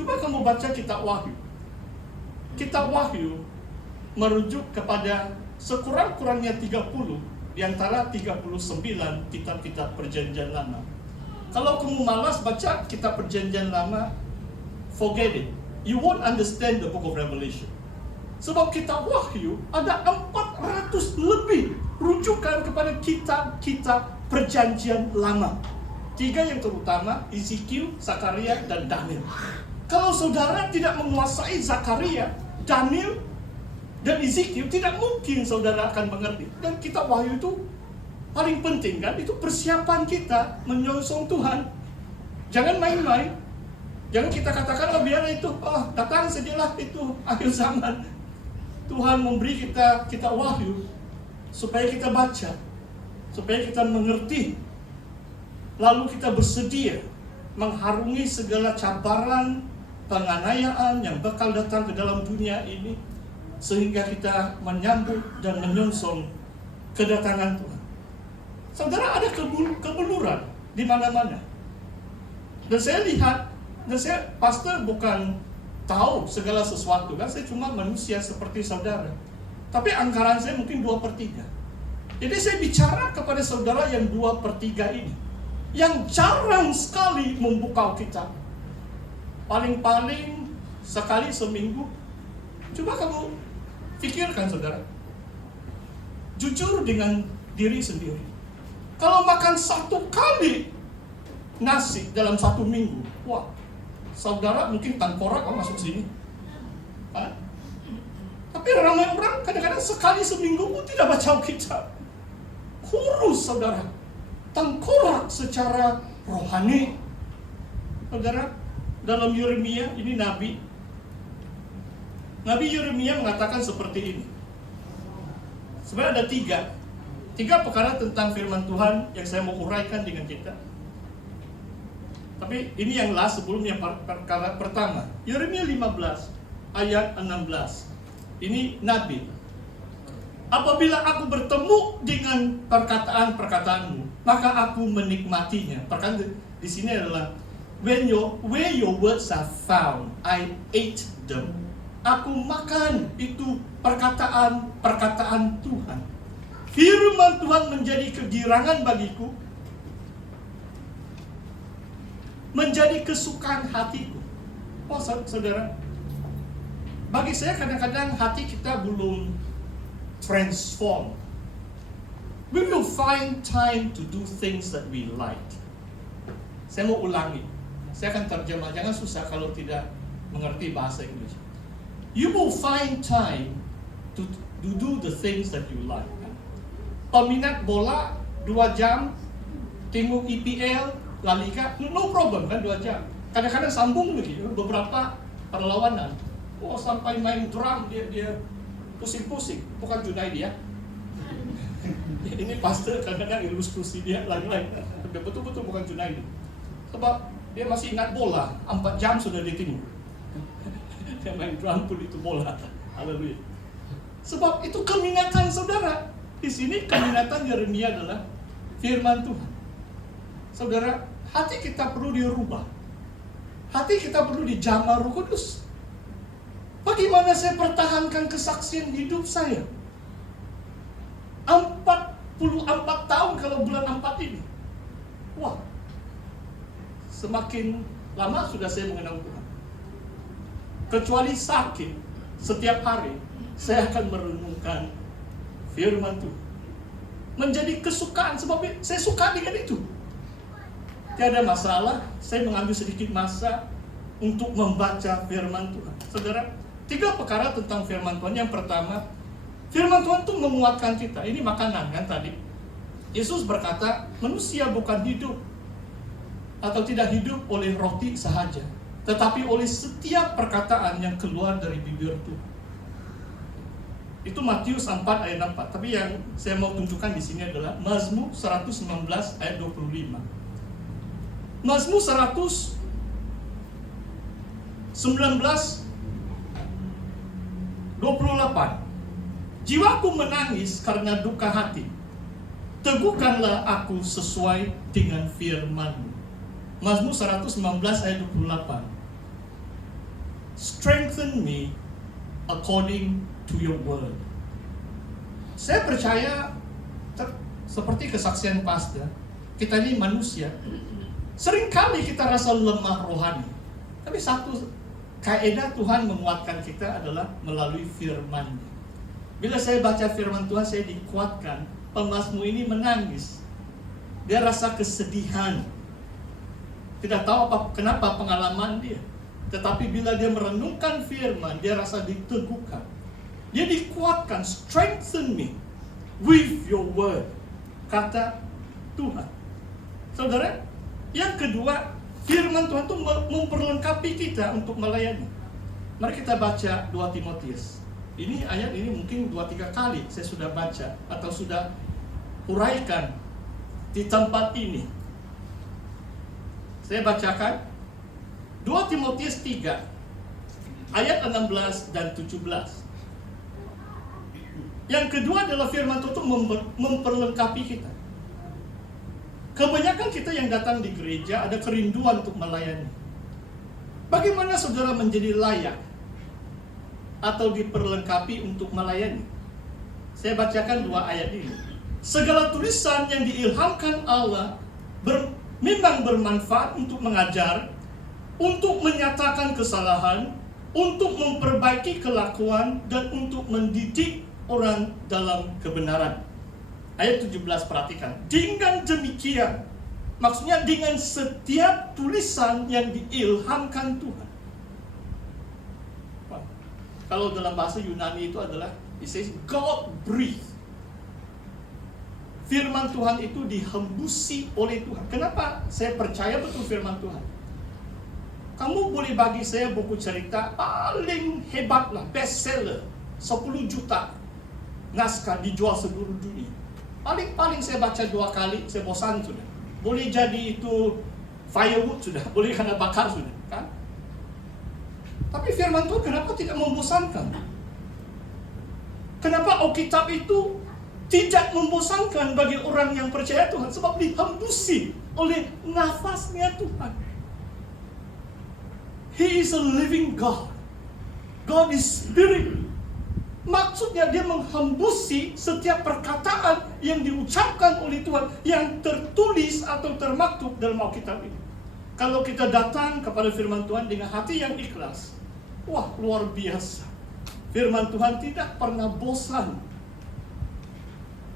Coba kamu baca kitab Wahyu. Kitab Wahyu merujuk kepada sekurang-kurangnya 30 di antara 39 kitab-kitab perjanjian lama. Kalau kamu malas baca kitab perjanjian lama, forget it. You won't understand the book of Revelation. Sebab kitab Wahyu ada 400 lebih rujukan kepada kitab-kitab perjanjian lama. 3 yang terutama, Ezekiel, Zakaria, dan Daniel. Kalau saudara tidak menguasai Zakaria, Daniel, dan Ezekiel, tidak mungkin saudara akan mengerti. Dan kitab Wahyu itu paling penting kan, itu persiapan kita menyongsong Tuhan. Jangan main-main. Jangan kita katakan, oh biar itu, datang sajalah itu akhir zaman. Tuhan memberi kita kitab Wahyu supaya kita baca, supaya kita mengerti, lalu kita bersedia mengharungi segala cabaran, penganiayaan yang bakal datang ke dalam dunia ini, sehingga kita menyambut dan menyongsong kedatangan Tuhan. Saudara, ada kebeluran di mana-mana. Dan saya lihat, dan saya pastor bukan tahu segala sesuatu kan, saya cuma manusia seperti saudara. Tapi anggaran saya mungkin 2/3. Jadi saya bicara kepada saudara yang 2/3 ini, yang jarang sekali membuka kitab. Paling-paling sekali seminggu. Coba kamu pikirkan saudara, jujur dengan diri sendiri. Kalau makan 1 kali nasi dalam 1 minggu, wah, saudara mungkin tengkorak masuk sini. Tapi ramai orang kadang-kadang sekali seminggu pun tidak baca kitab. Kurus saudara, tengkorak secara rohani. Saudara, dalam Yeremia, ini Nabi Yeremia mengatakan seperti ini. Sebenarnya ada 3 perkara tentang firman Tuhan yang saya mau uraikan dengan kita. Tapi ini yang last sebelumnya perkara pertama. Yeremia 15 ayat 16. Ini Nabi. Apabila aku bertemu dengan perkataan-perkataanmu, maka aku menikmatinya. Perkataan di sini adalah where your words are found, I ate them. Aku makan itu perkataan-perkataan Tuhan. Firman Tuhan menjadi kegirangan bagiku, menjadi kesukaan hatiku. Oh saudara, bagi saya kadang-kadang hati kita belum transform. We will find time to do things that we like. Saya mau ulangi, saya akan terjemah, jangan susah kalau tidak mengerti bahasa Inggris. You will find time to do the things that you like. Peminat bola 2 jam, tengok EPL, La Liga, no problem kan 2 jam. Kadang-kadang sambung begitu, beberapa perlawanan. Oh sampai main drum dia pusing-pusing, bukan Junaidi ya. Ini pastor kadang-kadang ilustrasi dia lain-lain. Betul-betul bukan Junaidi. Sebab dia masih ingat bola, 4 jam sudah ditinggal. Dia main drum pun itu bola. Haleluya. Sebab itu keminatan saudara. Di sini keminatan Yeremia adalah firman Tuhan. Saudara, hati kita perlu dirubah. Hati kita perlu dijamah Roh Kudus. Bagaimana saya pertahankan kesaksian hidup saya? 44 tahun kalau bulan 4 ini. Wah, semakin lama sudah saya mengenal Tuhan. Kecuali sakit, setiap hari saya akan merenungkan firman Tuhan. Menjadi kesukaan, sebab saya suka dengan itu. Tiada masalah, saya mengambil sedikit masa untuk membaca firman Tuhan. Saudara, 3 perkara tentang firman Tuhan. Yang pertama, firman Tuhan itu menguatkan kita. Ini makanan kan tadi. Yesus berkata, manusia bukan hidup atau tidak hidup oleh roti sahaja, tetapi oleh setiap perkataan yang keluar dari bibir Tuhan. Itu Matius 4 ayat 4. Tapi yang saya mau tunjukkan di sini adalah Mazmur 119 ayat 25. Mazmur 119:28. Jiwaku menangis karena duka hati. Teguhkanlah aku sesuai dengan firman-Mu. Mazmur 119 ayat 28. strengthen me according to your word. Saya percaya seperti kesaksian pastor, kita ini manusia, seringkali kita rasa lemah rohani. Tapi satu kaidah Tuhan menguatkan kita adalah melalui firman. Bila saya baca firman Tuhan, saya dikuatkan. Pemazmur ini menangis. Dia rasa kesedihan. Tidak tahu kenapa pengalaman dia. Tetapi bila dia merenungkan firman, dia rasa diteguhkan. Dia dikuatkan, strengthen me with your word, kata Tuhan. Saudara, yang kedua, firman Tuhan itu memperlengkapi kita untuk melayani. Mari kita baca 2 Timotius. Ini ayat ini mungkin 2-3 kali saya sudah baca atau sudah uraikan di tempat ini. Saya bacakan 2 Timotius 3 ayat 16 dan 17. Yang kedua adalah firman Tuhan memperlengkapi kita. Kebanyakan kita yang datang di gereja ada kerinduan untuk melayani. Bagaimana saudara menjadi layak atau diperlengkapi untuk melayani? Saya bacakan 2 ayat ini. Segala tulisan yang diilhamkan Allah memang bermanfaat untuk mengajar, untuk menyatakan kesalahan, untuk memperbaiki kelakuan, dan untuk mendidik orang dalam kebenaran. Ayat 17 perhatikan. Dengan demikian, maksudnya dengan setiap tulisan yang diilhamkan Tuhan. Kalau dalam bahasa Yunani itu adalah, it says God breathed. Firman Tuhan itu dihembusi oleh Tuhan. Kenapa saya percaya betul firman Tuhan? Kamu boleh bagi saya buku cerita paling hebat lah, bestseller, 10 juta naskah dijual seluruh dunia. Paling saya baca 2 kali, saya bosan sudah. Boleh jadi itu firewood sudah, boleh kena bakar sudah, kan? Tapi firman Tuhan kenapa tidak membosankan? Kenapa Alkitab itu tidak membosankan bagi orang yang percaya Tuhan? Sebab dihembusi oleh nafasnya Tuhan. He is a living God. God is spirit. Maksudnya dia menghembusi setiap perkataan yang diucapkan oleh Tuhan, yang tertulis atau termaktub dalam Alkitab ini. Kalau kita datang kepada firman Tuhan dengan hati yang ikhlas, wah, luar biasa. Firman Tuhan tidak pernah bosan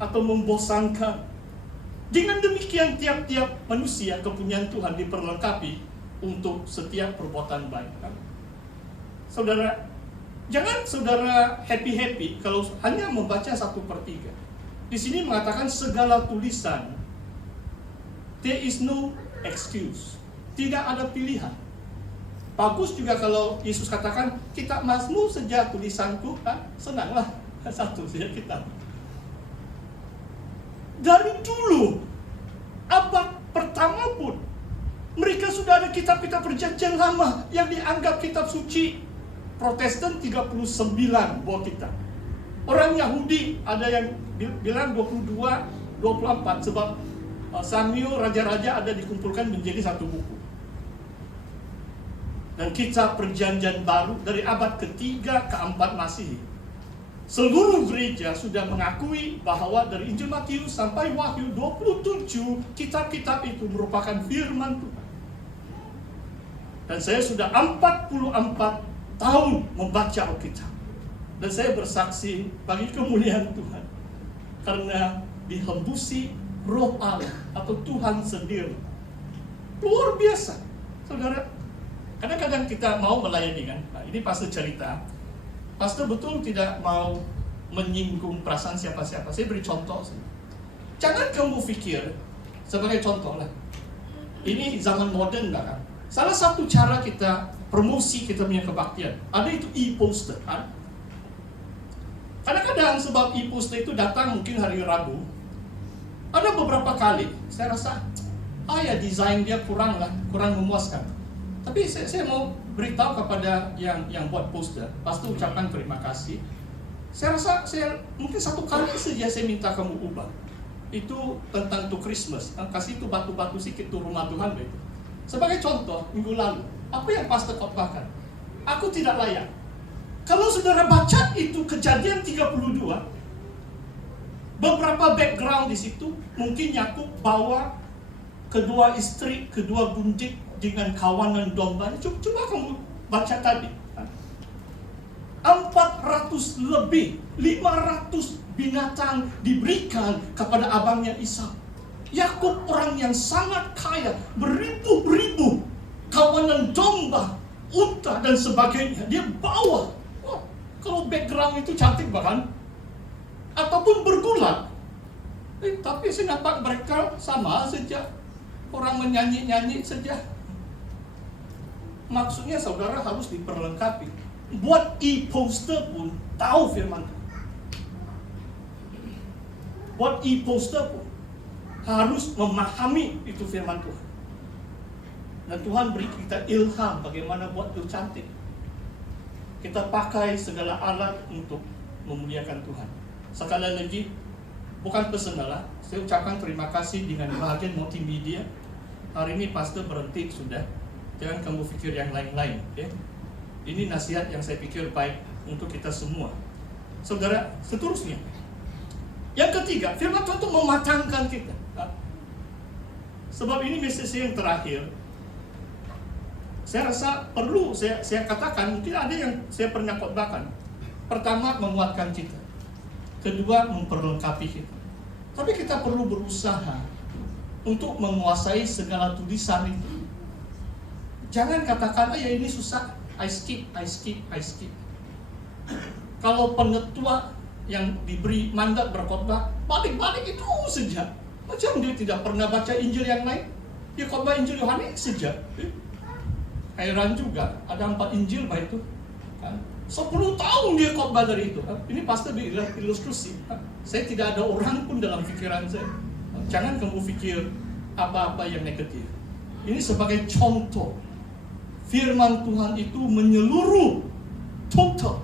atau membosankan. Dengan demikian tiap-tiap manusia kepunyaan Tuhan diperlengkapi untuk setiap perbuatan baik. Saudara, jangan saudara happy-happy kalau hanya membaca 1/3. Di sini mengatakan segala tulisan. There is no excuse. Tidak ada pilihan. Bagus juga kalau Yesus katakan, kitab Mazmur saja tulisanku, senanglah, satu saja kitab. Dari dulu, abad pertama pun, mereka sudah ada kitab-kitab perjanjian lama yang dianggap kitab suci. Protestan 39 buah kitab. Orang Yahudi ada yang bilang 22, 24 sebab Samuel raja-raja ada dikumpulkan menjadi satu buku. Dan kitab perjanjian baru dari abad ketiga ke 4 Masehi. Seluruh gereja sudah mengakui bahwa dari Injil Matius sampai Wahyu 27 kitab-kitab itu merupakan firman Tuhan. Dan saya sudah 44 tahun membaca Alkitab. Dan saya bersaksi bagi kemuliaan Tuhan. Karena dihembusi roh Allah atau Tuhan sendiri. Luar biasa. Saudara, kadang-kadang kita mau melayani kan. Nah, ini pastor cerita. Pastor betul tidak mau menyinggung perasaan siapa-siapa. Saya beri contoh. Jangan kamu pikir, sebagai contoh lah. Ini zaman modern lah kan. Salah satu cara kita promosi kita punya kebaktian, ada itu e-poster kan? Kadang-kadang sebab e-poster itu datang mungkin hari Rabu, ada beberapa kali saya rasa ya desain dia kurang memuaskan. Tapi saya mau beritahu kepada yang buat poster, pasti ucapkan terima kasih. Saya rasa mungkin 1 kali saja saya minta kamu ubah. Itu tentang to Christmas, kasih itu batu-batu sedikit tuh rumah Tuhan begitu. Sebagai contoh, minggu lalu apa yang pastor khotbahkan? Aku tidak layak. Kalau saudara baca itu Kejadian 32, beberapa background di situ. Mungkin Yakub bawa kedua istri, kedua gundik dengan kawanan domba. Coba kamu baca tadi. 400 lebih, 500 binatang diberikan kepada abangnya Ishak. Yakub orang yang sangat kaya, beribu-ribu kawanan domba, unta dan sebagainya. Dia bawa. Oh, kalau background itu cantik bahkan, ataupun bergulat. Tapi saya nampak mereka sama saja. Orang menyanyi-nyanyi saja. Maksudnya saudara harus diperlengkapi. Buat e-poster pun tahu firman Tuhan. Buat e-poster pun harus memahami itu firman Tuhan. Dan Tuhan beri kita ilham bagaimana buat itu cantik. Kita pakai segala alat untuk memuliakan Tuhan. Sekali lagi, bukan personal, saya ucapkan terima kasih dengan bahagian multimedia. Hari ini pastor berhenti sudah. Jangan kamu pikir yang lain-lain, okay? Ini nasihat yang saya pikir baik untuk kita semua. Saudara, seterusnya. Yang ketiga, firman Tuhan itu mematangkan kita. Sebab ini message yang terakhir. Saya rasa perlu saya katakan, mungkin ada yang saya pernah khotbahkan. Pertama, menguatkan kita. Kedua, memperlengkapi kita. Tapi kita perlu berusaha untuk menguasai segala tulisan itu. Jangan katakan, ya ini susah, I skip. Kalau penetua yang diberi mandat berkhotbah, balik-balik itu saja. Macam dia tidak pernah baca Injil yang lain. Dia khotbah Injil Yohanes saja. Heran juga, ada 4 Injil baik itu. 10 tahun dia khotbah dari itu. Ini pasti ilustrasi. Saya tidak ada orang pun dalam pikiran saya. Jangan kamu pikir apa-apa yang negatif. Ini sebagai contoh. Firman Tuhan itu menyeluruh, total.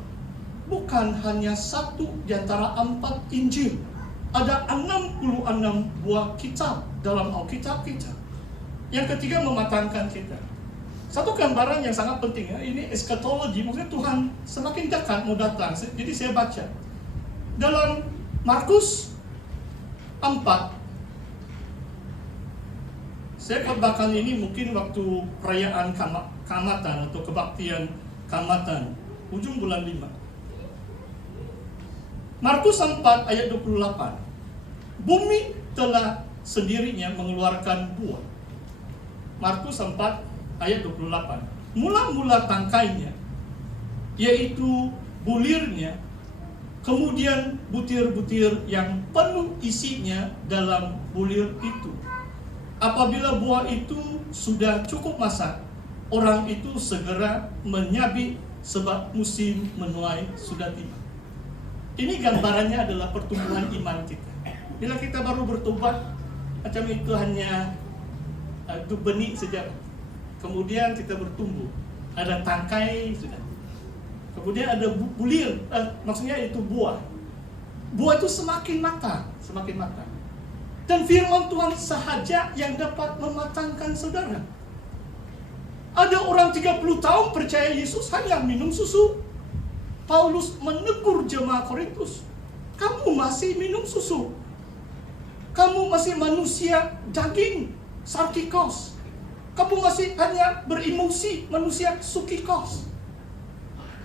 Bukan hanya satu di antara 4 Injil. Ada 66 buah kitab dalam Alkitab kita. Yang ketiga, mematangkan kita. Satu gambaran yang sangat penting, ya, ini eskatologi, maksudnya Tuhan semakin dekat mau datang. Jadi saya baca dalam Markus 4. Saya khotbahkan ini mungkin waktu perayaan Kamatan atau kebaktian Kamatan, ujung bulan 5. Markus 4 ayat 28. Bumi telah sendirinya mengeluarkan buah. Markus 4 ayat 28. Mula-mula tangkainya, yaitu bulirnya, kemudian butir-butir yang penuh isinya dalam bulir itu. Apabila buah itu sudah cukup masak, orang itu segera menyabit sebab musim menuai sudah tiba. Ini gambarannya adalah pertumbuhan iman kita. Bila kita baru bertobat, macam itu hanya benih saja. Kemudian kita bertumbuh, ada tangkai sudah. Kemudian ada bulir, maksudnya itu buah. Buah itu semakin matang. Dan firman Tuhan sahaja yang dapat mematangkan saudara. Ada orang 30 tahun percaya Yesus hanya minum susu. Paulus menegur jemaat Korintus, kamu masih minum susu. Kamu masih manusia daging, sarkikos. Kamu masih hanya beremosi, manusia sukikos.